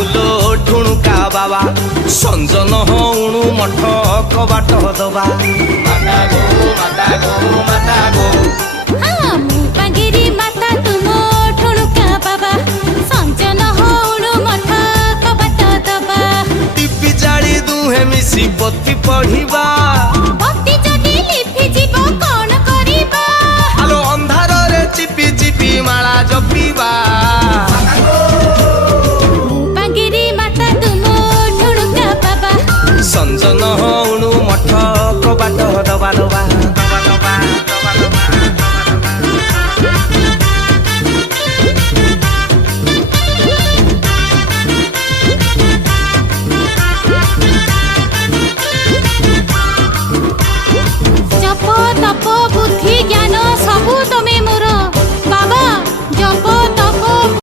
ମାମୁଲୋ ଠୁଣୁକା ବାବା ସଞ୍ଜନ ହଉଣୁ ମଠ କବାଟ ଦବା। ମାତା ଗো ମାତା ଗୋ ମାତା ଗೋ